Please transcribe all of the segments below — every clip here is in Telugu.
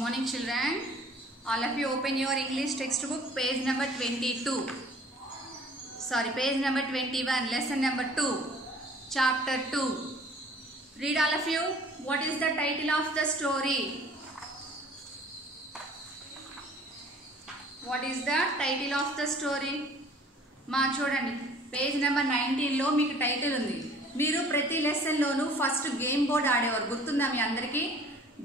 morning children. All of you open your English textbook page number 22. Sorry, page number 21, lesson number 2, chapter 2. Read all of you. What is the title of the story? What is the title of the story? మా చూడండి పేజ్ నెంబర్ 19లో మీకు టైటిల్ ఉంది. మీరు ప్రతి లెసన్ లోను ఫస్ట్ గేమ్ బోర్డ్ ఆడేవారు, గుర్తుందా మీ అందరికీ?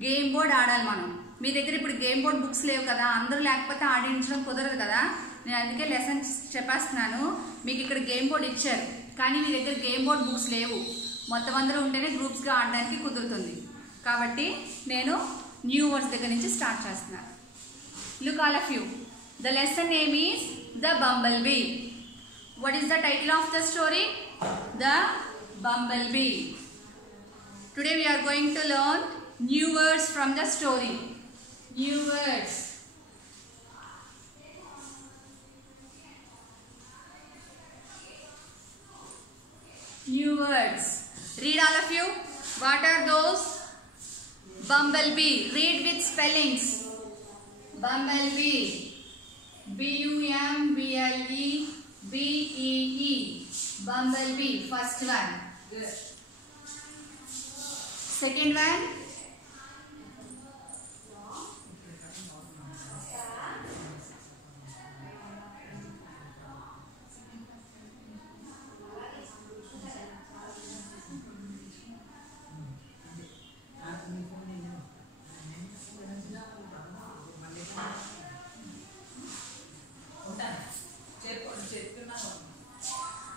గేమ్ బోర్డ్ ఆడాలి మనం. మీ దగ్గర ఇప్పుడు గేమ్ బోర్డ్ బుక్స్ లేవు కదా, అందరూ లేకపోతే ఆడించడం కుదరదు కదా. నేను అందుకే లెసన్స్ చెప్పేస్తున్నాను. మీకు ఇక్కడ గేమ్ బోర్డ్ ఇచ్చారు, కానీ మీ దగ్గర గేమ్ బోర్డ్ బుక్స్ లేవు. మొత్తం అందరూ ఉంటేనే గ్రూప్స్గా ఆడడానికి కుదురుతుంది. కాబట్టి నేను న్యూ వర్డ్స్ దగ్గర నుంచి స్టార్ట్ చేస్తున్నాను. Look all of you. The lesson name is the bumblebee. What is the title of the story? The Bumblebee. Today we are going to learn new words from the story. New words. New words. Read all of you. What are those? Bumblebee. Read with spellings. Bumblebee. B-U-M-B-L-E B-E-E. Bumblebee. First one. Good. Second one.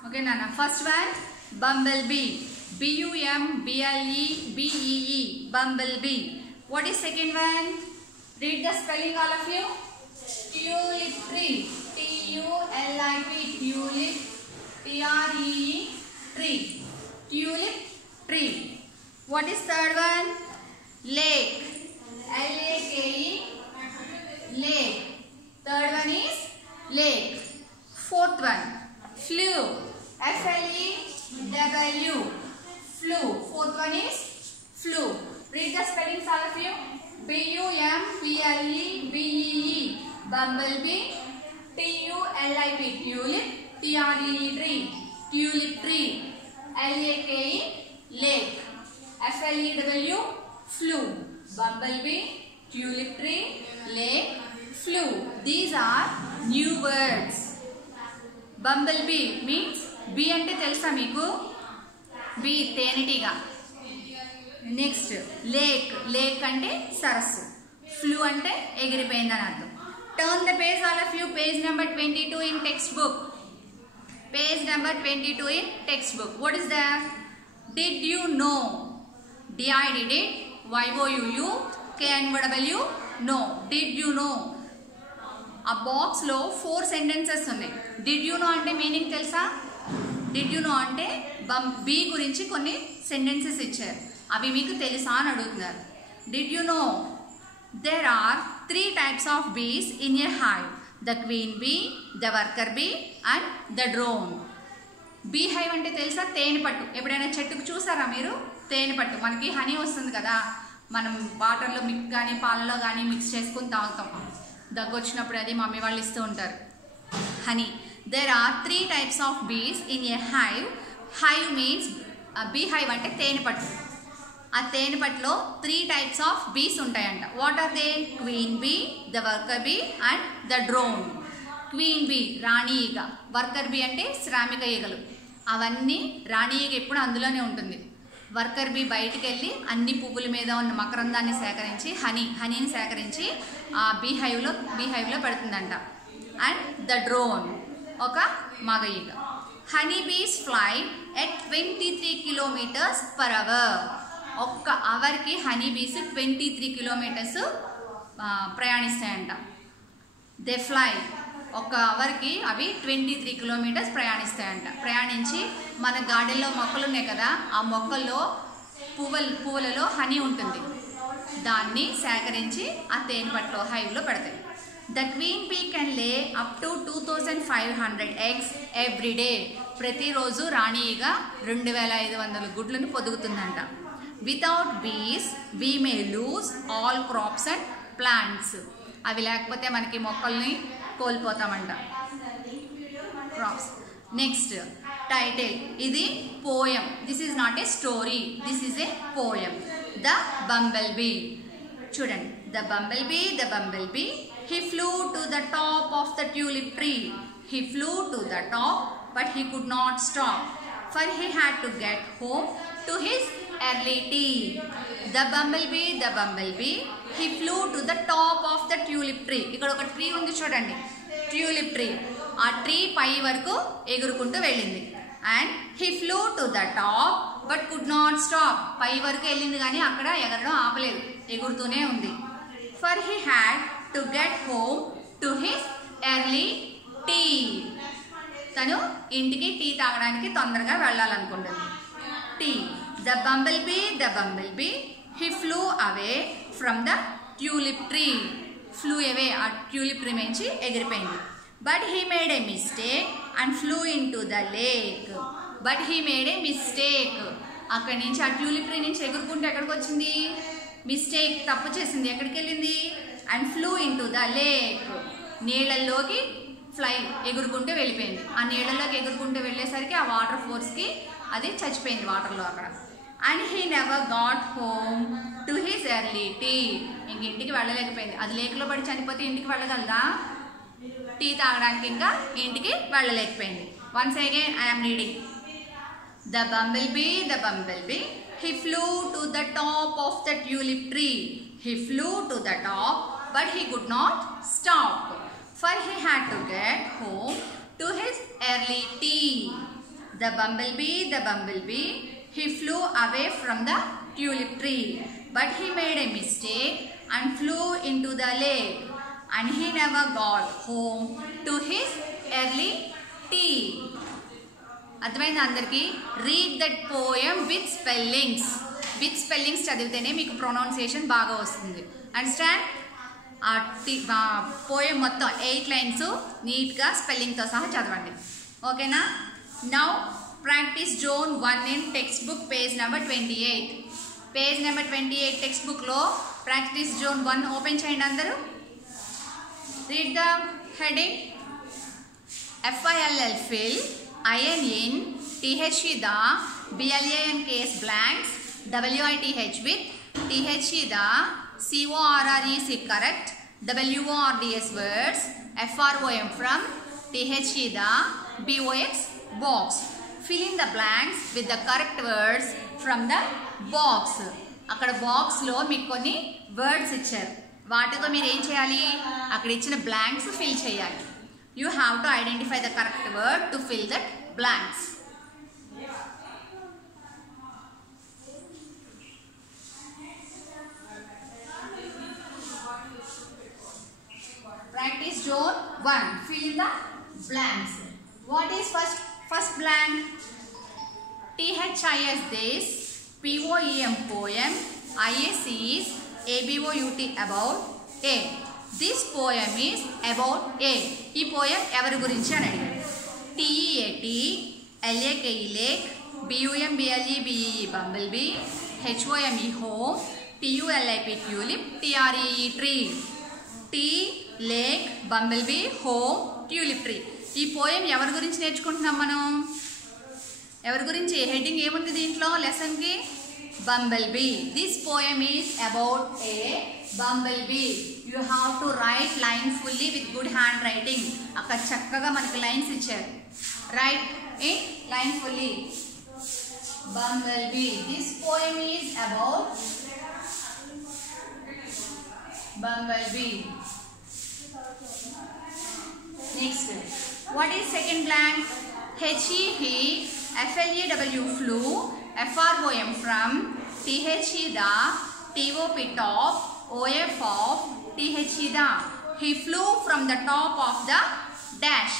Okay, Nana. First one, bumblebee. B-U-M-B-L-E-B-E-E. Bumblebee. What is second one? Read the spelling, all of you. Tulip tree. T-U-L-I-P. Tulip. T-R-E-E. Tree. Tulip tree. What is third one? Lake. L-A-K-E. Lake. Third one is lake. Fourth one, flew. F-L-E-W. Flew. Fourth one is flew. Read the spellings, all of you. B-U-M-B-L-E-B-E-E. Bumblebee. T-U-L-I-P. Tulip. T-R-E-E. Tree. Tulip tree. L-A-K-E. Lake. F-L-E-W. Flew. Bumblebee. Tulip tree. Lake. Flew. These are new words. Bumblebee means bee ante telusa meeku? Bee teenitiga. Next, lake. Lake ante sarasu. Flew ante egiripoyindani artham. Turn the page, all of you. Page number 22 in textbook. Page number 22 in textbook. What is there? Did you know? D-I-D-D. Y-O-U-U. K-N-W. No. Did you know? ఆ బాక్స్లో 4 సెంటెన్సెస్ ఉన్నాయి. డిడ్ యూ నో అంటే మీనింగ్ తెలుసా? డిడ్ యూ నో అంటే బీ గురించి కొన్ని సెంటెన్సెస్ ఇచ్చారు, అవి మీకు తెలుసా అని అడుగుతున్నారు. Did you know there are 3 types of bees in a hive? The queen bee, the worker bee and the drone. Bee hive అంటే తెలుసా? తేనెపట్టు. ఎప్పుడైనా చెట్టుకు చూసారా మీరు? తేనెపట్టు. మనకి హనీ వస్తుంది కదా, మనం వాటర్లో మిక్స్ కానీ పాలలో కానీ మిక్స్ చేసుకుని తాగుతాం. దగ్గు వచ్చినప్పుడు అది మమ్మీ వాళ్ళు ఇస్తూ ఉంటారు, honey. There are 3 types of bees in a hive. Hive means bee hive అంటే తేనెపట్టు. ఆ తేనెపట్టులో 3 types ఆఫ్ బీస్ ఉంటాయంట. What are they? Queen bee, the worker bee and the drone. Queen bee రాణి ఈగ, వర్కర్ బీ అంటే శ్రామిక ఈగలు. అవన్నీ రాణి ఈగ ఎప్పుడు అందులోనే ఉంటుంది. వర్కర్ బీ బయటికి వెళ్ళి అన్ని పువ్వుల మీద ఉన్న మకరందాన్ని సేకరించి హనీని సేకరించి ఆ బీ హైవ్లో పెడుతుందంట. అండ్ ద డ్రోన్ ఒక మగ ఈగ. Honey bees fly at 23 km/h. ఒక్క అవర్కి honey bees 23 kilometers ప్రయాణిస్తాయంట. They fly, ఒక అవర్కి అవి 23 kilometers ప్రయాణిస్తాయంట. ప్రయాణించి మన గార్డెన్లో మొక్కలు ఉన్నాయి కదా, ఆ మొక్కల్లో పువ్వులలో హనీ ఉంటుంది, దాన్ని సేకరించి ఆ తేనెపట్టులో హైవ్లో పెడతాయి. The queen bee can lay up to 2500 eggs every day. ప్రతిరోజు రాణి ఈగ 2500 గుడ్లను పొదుగుతుందంట. Without bees, we may lose all crops and plants. అవి లేకపోతే మనకి మొక్కల్ని కోల్పోతామంట. క్రాప్స్. నెక్స్ట్ టైటిల్, ఇది poem. This is not a story, this is a poem. The bumblebee. చూడండి, the bumblebee he flew to the top of the tulip tree. He flew to the top, but he could not stop, for he had to get home to his early tea. The bumblebee, he flew to the top of the tulip tree. ఇక్కడ ఒక ట్రీ ఉంది చూడండి, ట్యూలిప్ ట్రీ. ఆ ట్రీ పై వరకు ఎగురుకుంటూ వెళ్ళింది. And he flew to the top but could not stop. పై వరకు వెళ్ళింది కానీ అక్కడ ఎగరడం ఆపలేదు, ఎగురుతూనే ఉంది. For he had to get home to his early tea. తను ఇంటికి టీ తాగడానికి తొందరగా వెళ్ళాలనుకుంటుంది. Tea. The bumblebee, he flew away from the tulip tree. Flew away, ఆ tulip tree నుంచి ఎగిరిపోయింది. But he made a mistake and flew into the lake. అక్కడి నుంచి ఆ ట్యూలిప్ ట్రీ నుంచి ఎగురుకుంటే ఎక్కడికి వచ్చింది? మిస్టేక్, తప్పు చేసింది. ఎక్కడికి వెళ్ళింది? And flew into the lake. నీళ్ళల్లోకి ఎగురుకుంటూ వెళ్ళిపోయింది. ఆ నీళ్ళలోకి ఎగురుకుంటూ వెళ్ళేసరికి ఆ వాటర్ ఫోర్స్కి అది చచ్చిపోయింది వాటర్లో అక్కడ. And he never got home to his early tea. ఇంటికి వెళ్ళలేకపోయింది. అది లేక్లో పడి చనిపోతే ఇంటికి వెళ్ళగలదా? టీ తాగడానికి ఇంకా ఇంటికి వెళ్ళలేకపోయింది. Once again I am reading. The bumblebee, he flew to the top of the tulip tree. He flew to the top, but he could not stop, for he had to get home to his early tea. The bumblebee, he flew away from the tulip tree, but he made a mistake and flew into the lake, and he never got home to his early tea. అర్థమైంది అందరికీ? Read that poem with spellings. With spellings చదివితేనే మీకు ప్రొనౌన్సియేషన్ బాగా వస్తుంది. అండర్స్టాండ్? ఆ పోయం మొత్తం 8 లైన్స్ నీట్గా స్పెల్లింగ్తో సహా చదవండి. ఓకేనా? Now practice zone 1 in text book page number 28. Page number 28 text బుక్లో ప్రాక్టీస్ జోన్ 1 ఓపెన్ చేయండి అందరూ. Read the heading. FILL fill, IN in, THE the, BLANKS blanks, WITH with, THE the, CORREC correct, WORDS words, FROM from, THE the, BOX box. Fill in the blanks with the correct words from the box. అక్కడ బాక్స్లో మీకు కొన్ని వర్డ్స్ ఇచ్చారు. వాటితో మీరు ఏం చేయాలి? అక్కడ ఇచ్చిన బ్లాంక్స్ ఫిల్ చేయాలి. You have to identify the correct word to fill that blanks. Practice zone 1. Fill in the blanks. What is first blank? THIS this, POEM poem, IS is ABOUT about A. This poem is about A. ఈ పోయం ఎవరి గురించి అని అడిగాడు. TEAT, LAKE lake, BUMBLE bumblebee, HOME home, TULIP tulip, TREE tree. T lake, bumblebee, home, tulip tree. ఈ పోయం ఎవరి గురించి నేర్చుకుంటున్నాం మనం? ఎవరి గురించి? హెడ్డింగ్ ఏముంది దీంట్లో లెసన్కి? Bumblebee. This poem is about a bumblebee. You have to write lines fully with good handwriting. అక్కడ చక్కగా మనకి లైన్స్ ఇచ్చారు. Write in line fully. Bumblebee. This poem is about bumblebee. Next. What is second blank? HE, FLEW flew, FROM from, THE the, TOP top, OF of, THE the. He flew from the top of the dash.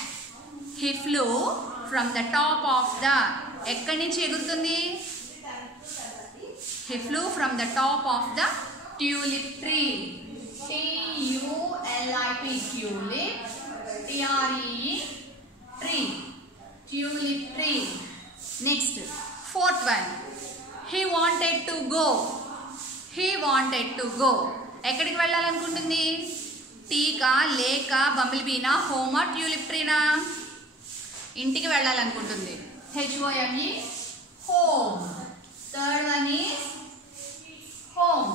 He flew from the top of the. ఎక్కడి నుంచి ఎగురుతుంది? He flew from the top of the tulip tree. TULIP tulip, TREE tree. Tulip tree. Next. Fourth one. He wanted to go. He wanted to go. ఎక్కడికి వెళ్ళాలనుకుంటుంది? టీకా, లేకా, బంబుల్ బీనా, హోమా, ట్యూలిప్ ట్రీనా? ఇంటికి వెళ్ళాలనుకుంటుంది. HOME home. Third one is home.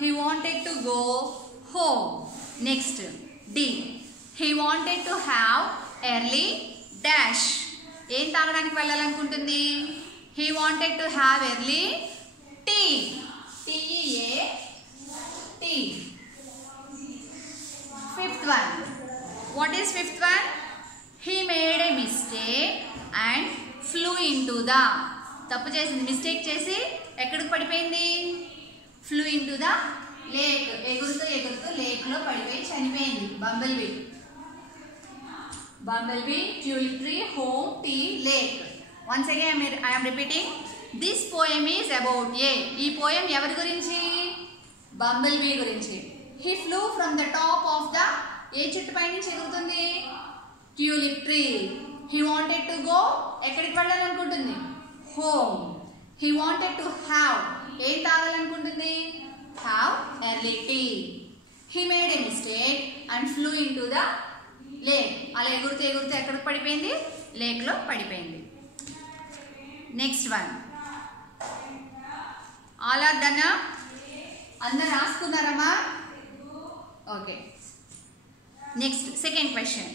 He wanted to go home. Next D. He wanted to have early dash. ఏం తాగడానికి వెళ్ళాలనుకుంటుంది? He wanted to have early tea. Tea. Fifth one. What is fifth one? He made a mistake and flew into the. తప్పు చేసింది, మిస్టేక్ చేసి ఎక్కడికి పడిపోయింది? Flew into the lake. ఎగురుతూ ఎగురుతూ లేక్ లో పడిపోయి చనిపోయింది. Bumble bee, tulip tree, home, tea, lake. Once again I am repeating. This poem is about A. ఈ పోయం ఎవరి గురించి? బంబుల్ బీ గురించి. He flew from the top of the. ఏ చెట్టు పై నుంచి ఎగురుతుంది? Tulip tree. He wanted to go. ఎక్కడికి వెళ్ళాలనుకుంటుంది? Home. He wanted to have. ఏం తాగాలనుకుంటుంది? Have early tea. He made a mistake and flew into the lake. అలా ఎగురుతూ ఎగురుతూ ఎక్కడికి పడిపోయింది? లేక్ లో పడిపోయింది. Next one. All are done? అందరు రాసుకున్నారమ్మా? Okay. Next second question.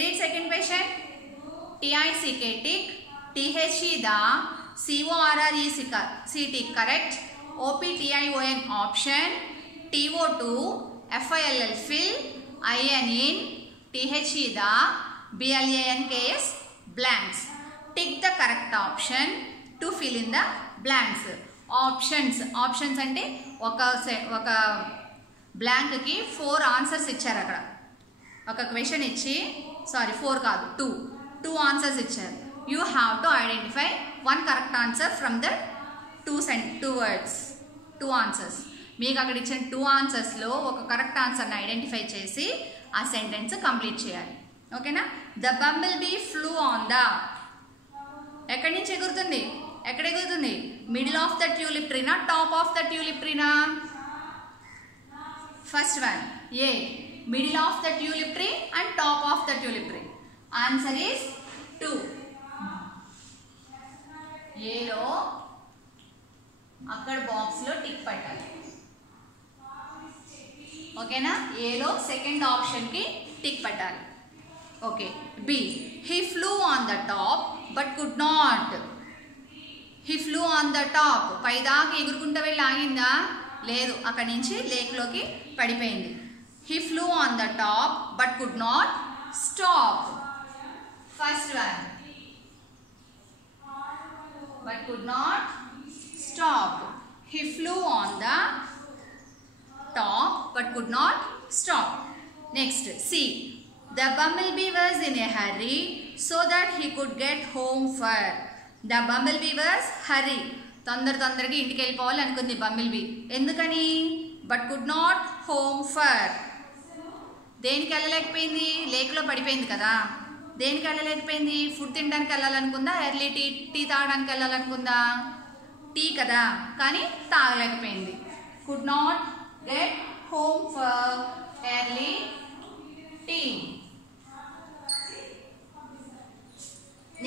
Read second question. TICK tick, THE the, CORRECT correct, OPTION option, TO2 FILL fill, IN in, THE the, BLANKS blanks. Tick the correct option to fill in the blanks. Options అంటే ఒక బ్లాంక్ కి 4 ఆన్సర్స్ ఇచ్చారు. అక్కడ ఒక క్వశ్చన్ ఇచ్చి, సారీ 4 కాదు 2 ఆన్సర్స్ ఇచ్చారు. You have to identify 1 correct answer from the 2 words, 2 answers. మీకు అక్కడ ఇచ్చిన 2 ఆన్సర్స్లో ఒక కరెక్ట్ ఆన్సర్ని ఐడెంటిఫై చేసి ఆ సెంటెన్స్ కంప్లీట్ చేయాలి. ఓకేనా? The bumblebee flew on the. ఎక్కడి నుంచి ఎగురుతుంది? ఎక్కడ ఎగురుతుంది? మిడిల్ ఆఫ్ ద ట్యూలిప్ ట్రీనా, టాప్ ఆఫ్ ద ట్యూలిప్ ట్రీనా? First one A, middle of the tulip tree and top of the tulip tree. Answer is 2. ఏలో అక్కడ బాక్స్ లో టిక్ పెట్టాలి. ఓకేనా? ఏలో సెకండ్ ఆప్షన్ కి టిక్ పెట్టాలి. Okay. B, he flew on the top but could not. He flew on the top, పైదాకా ఎగురుకుంటూ వెళ్ళి ఆగిందా? లేదు, అక్కడి నుంచి లేక్ లోకి పడిపోయింది. He flew on the top but could not stop. First one, but could not stop. He flew on the top but could not stop. Next, C. The bumblebee was in a hurry so that he could get home first. The bumblebee was hurry. తొందరగా ఇంటికి వెళ్ళిపోవాలి అనుకుంది బంబుల్బీ. ఎందుకని? But could not home for. దేనికి వెళ్ళలేకపోయింది? లేక్లో పడిపోయింది కదా. దేనికి వెళ్ళలేకపోయింది? ఫుడ్ తినడానికి వెళ్ళాలనుకుందా, ఎర్లీ టీ తాగడానికి వెళ్ళాలనుకుందా? టీ కదా, కానీ తాగలేకపోయింది. Could not get home for early tea.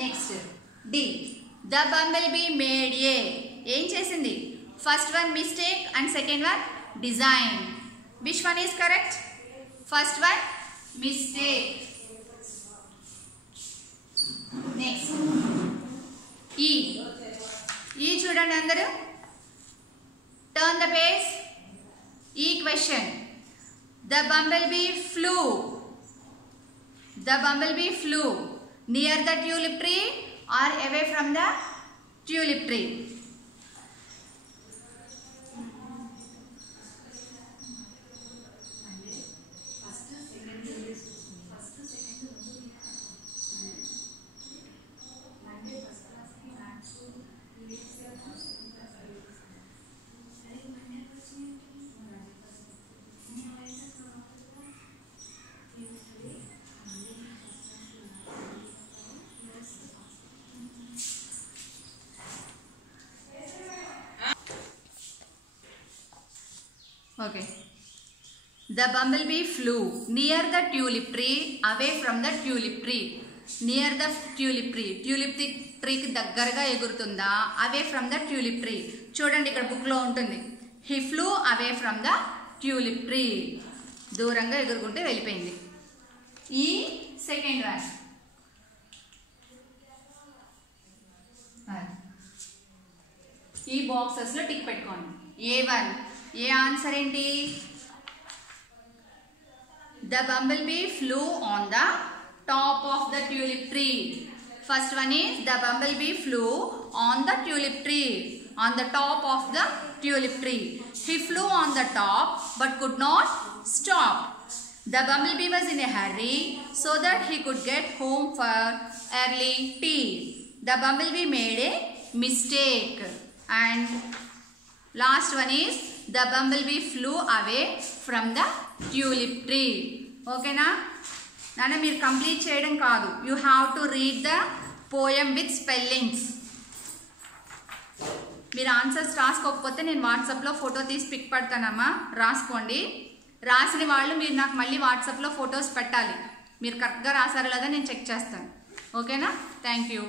Next D, the bumblebee made a. ఏం చేసింది? First one mistake and second one design. Which one is correct? First one mistake. Next E. E చూడండి అందరూ, turn the page. E question, the bumblebee flew. The bumblebee flew near the tulip tree or away from the tulip tree? Okay, The bumblebee flew near the tulip tree, away from the tulip tree. Near the tulip tree. Tulip tree కి దగ్గరగా ఎగురుతుందా, away from the tulip tree. చూడండి ఇక్కడ బుక్ లో ఉంటుంది. He flew away from the tulip tree. దూరంగా ఎగురుకుంటే వెళ్ళిపోయింది. ఈ సెకండ్ వన్. ఈ బాక్సెస్ లో టిక్ పెట్టుకోండి. A1. ఏ ఆన్సర్ ఏంటి? The bumblebee flew on the top of the tulip tree. First one is the bumblebee flew on the tulip tree, on the top of the tulip tree. He flew on the top but could not stop. The bumblebee was in a hurry so that he could get home for early tea. The bumblebee made a mistake. And last one is the bumblebee flew away from the tulip tree. ఓకేనా నాన్న, మీరు కంప్లీట్ చేయడం కాదు, you have to read the poem with spellings. మీరు ఆన్సర్స్ రాసుకోకపోతే నేను వాట్సాప్లో ఫోటో తీసి పిక్ పెడతానమ్మా, రాసుకోండి. రాసిన వాళ్ళు మీరు నాకు మళ్ళీ వాట్సాప్లో ఫొటోస్ పెట్టాలి. మీరు కరెక్ట్గా రాసారో లేదా నేను చెక్ చేస్తాను. ఓకేనా? Thank you.